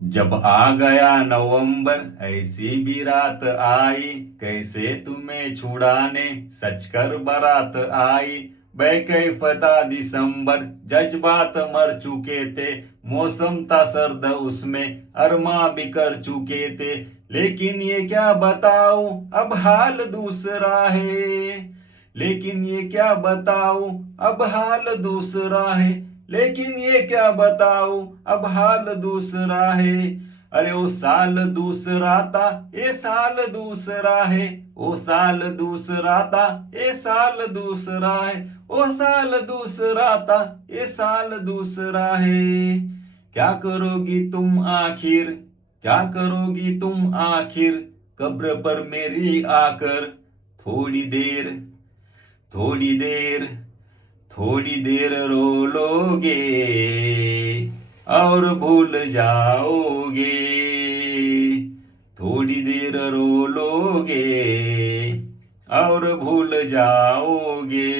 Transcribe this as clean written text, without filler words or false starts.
जब आ गया नवंबर ऐसी भी रात आई, कैसे तुम्हें छुड़ाने सच कर बारात आई। बेकैफ था दिसंबर, जज्बात मर चुके थे, मौसम था सर्द उसमें अरमा भी कर चुके थे। लेकिन ये क्या बताऊं अब हाल दूसरा है, लेकिन ये क्या बताऊं अब हाल दूसरा है, लेकिन ये क्या बताऊं अब हाल दूसरा है। अरे वो साल दूसरा था ये साल दूसरा है, वो साल दूसरा था ये साल दूसरा है, वो साल दूसरा था ये साल दूसरा है। क्या करोगी तुम आखिर, क्या करोगी तुम आखिर, कब्र पर मेरी आकर। थोड़ी देर, थोड़ी देर, थोड़ी देर रो लोगे और भूल जाओगे। थोड़ी देर रो लोगे और भूल जाओगे।